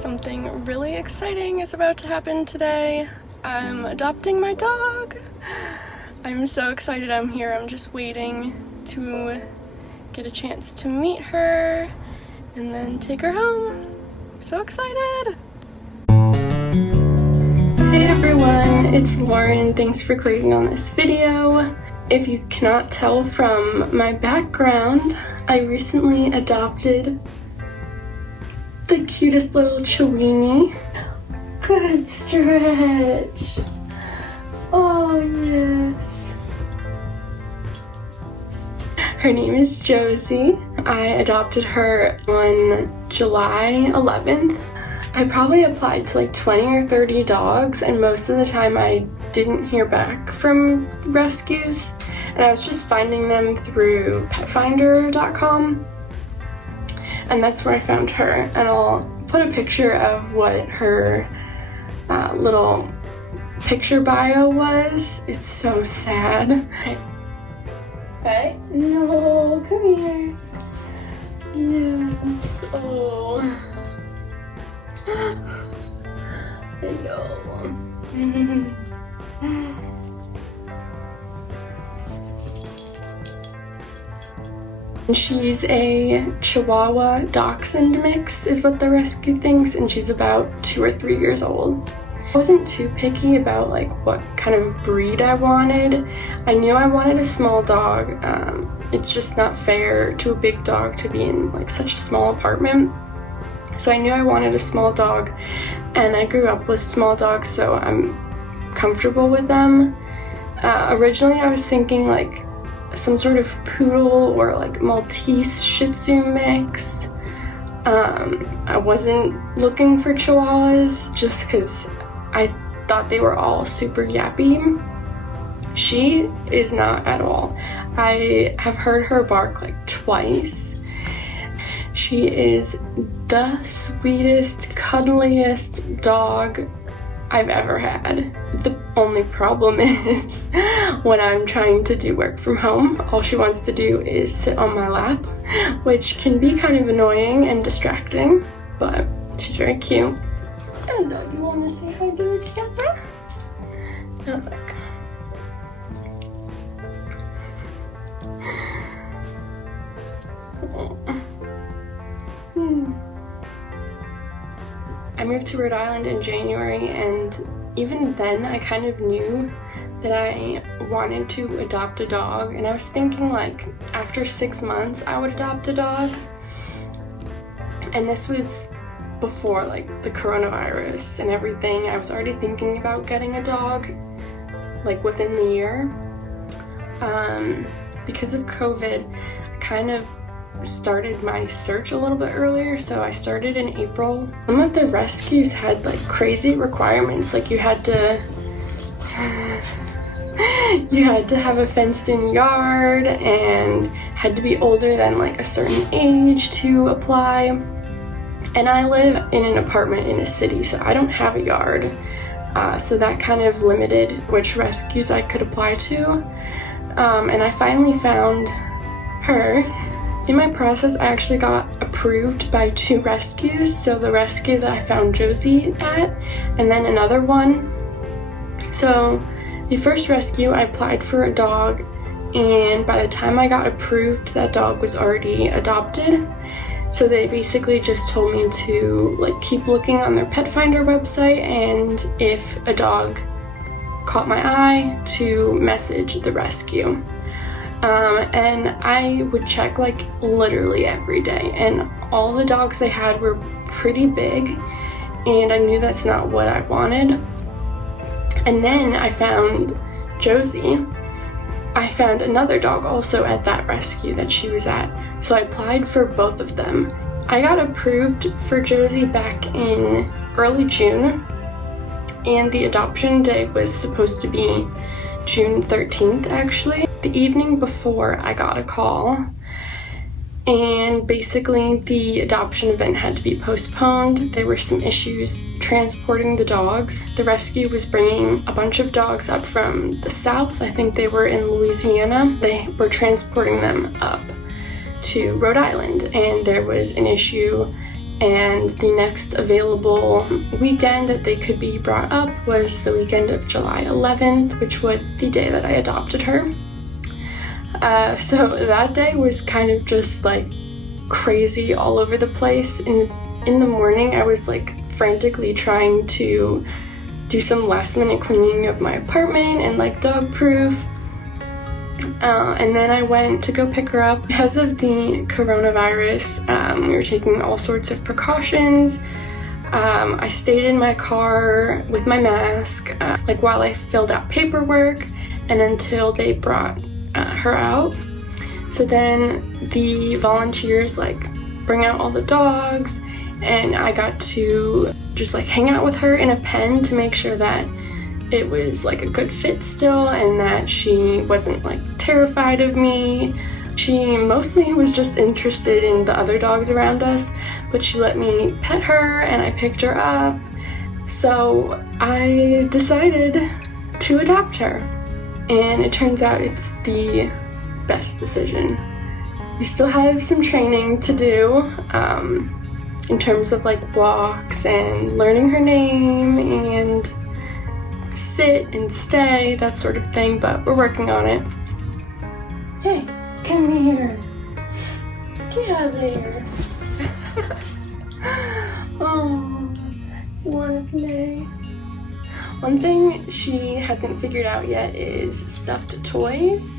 Something really exciting is about to happen today. I'm adopting my dog. I'm so excited I'm here. I'm just waiting to get a chance to meet her and then take her home. I'm so excited. Hey everyone, it's Lauren. Thanks for clicking on this video. If you cannot tell from my background, I recently adopted the cutest little Chiweenie. Good stretch. Oh yes. Her name is Josie. I adopted her on July 11th. I probably applied to like 20 or 30 dogs, and most of the time I didn't hear back from rescues, and I was just finding them through petfinder.com, and that's where I found her. And I'll put a picture of what her little picture bio was. It's so sad. Hey, no, come here. Yeah. Oh. Hello. She's a Chihuahua Dachshund mix is what the rescue thinks, and she's about 2 or 3 years old. I wasn't too picky about like what kind of breed I wanted. I knew I wanted a small dog. It's just not fair to a big dog to be in like such a small apartment. So I knew I wanted a small dog, and I grew up with small dogs, so I'm comfortable with them. Originally I was thinking like some sort of poodle or like Maltese Shih Tzu mix. I wasn't looking for Chihuahuas just because I thought they were all super yappy. She is not at all. I have heard her bark like twice. She is the sweetest, cuddliest dog I've ever had. The only problem is when I'm trying to do work from home, all she wants to do is sit on my lap, which can be kind of annoying and distracting, but she's very cute. Hello, you want to say hi to the camera? No, look. I moved to Rhode Island in January, and even then I kind of knew that I wanted to adopt a dog, and I was thinking like after 6 months I would adopt a dog. And this was before like the coronavirus and everything. I was already thinking about getting a dog like within the year. Because of COVID, I kind of started my search a little bit earlier, so I started in April. Some of the rescues had like crazy requirements, like you had to have a fenced-in yard and had to be older than like a certain age to apply. And I live in an apartment in a city, so I don't have a yard, so that kind of limited which rescues I could apply to. And I finally found her. In my process, I actually got approved by 2 rescues. So the rescue that I found Josie at, and then another one. So the first rescue, I applied for a dog, and by the time I got approved, that dog was already adopted. So they basically just told me to like keep looking on their pet finder website, and if a dog caught my eye, to message the rescue. And I would check like literally every day, and all the dogs they had were pretty big, and I knew that's not what I wanted. And then I found Josie. I found another dog also at that rescue that she was at, so I applied for both of them. I got approved for Josie back in early June, and the adoption day was supposed to be June 13th actually. The evening before, I got a call, and basically the adoption event had to be postponed. There were some issues transporting the dogs. The rescue was bringing a bunch of dogs up from the south. I think they were in Louisiana. They were transporting them up to Rhode Island, and there was an issue and the next available weekend that they could be brought up was the weekend of July 11th, which was the day that I adopted her. So that day was kind of just like crazy all over the place. In the morning, I was like frantically trying to do some last minute cleaning of my apartment and like dog proof. And then I went to go pick her up. Because of the coronavirus, we were taking all sorts of precautions. I stayed in my car with my mask, like while I filled out paperwork and until they brought her out. So then the volunteers like bring out all the dogs, and I got to just like hang out with her in a pen to make sure that it was like a good fit still and that she wasn't like terrified of me. She mostly was just interested in the other dogs around us, but she let me pet her and I picked her up. So I decided to adopt her, and it turns out it's the best decision. We still have some training to do in terms of like walks and learning her name and sit and stay, that sort of thing, but we're working on it. Hey, come here. Get out of there. Oh, you want to play? One thing she hasn't figured out yet is stuffed toys.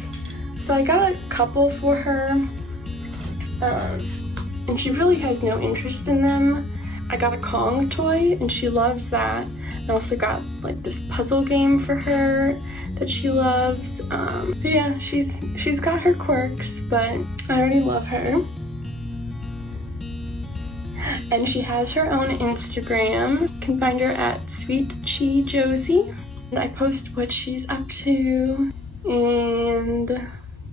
So I got a couple for her, and she really has no interest in them. I got a Kong toy and she loves that. I also got like this puzzle game for her that she loves. But yeah, she's got her quirks, but I already love her. And she has her own Instagram. You can find her at Josie. And I post what she's up to and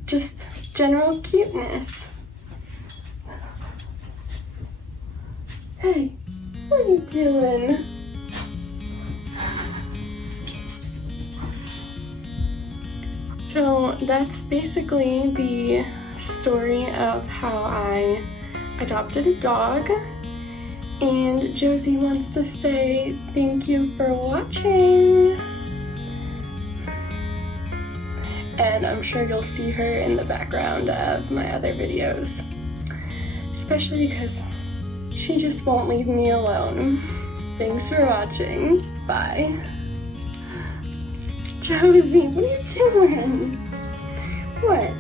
just general cuteness. Hey, what are you doing? So that's basically the story of how I adopted a dog. And Josie wants to say thank you for watching. And I'm sure you'll see her in the background of my other videos. Especially because she just won't leave me alone. Thanks for watching. Bye. Josie, what are you doing? What?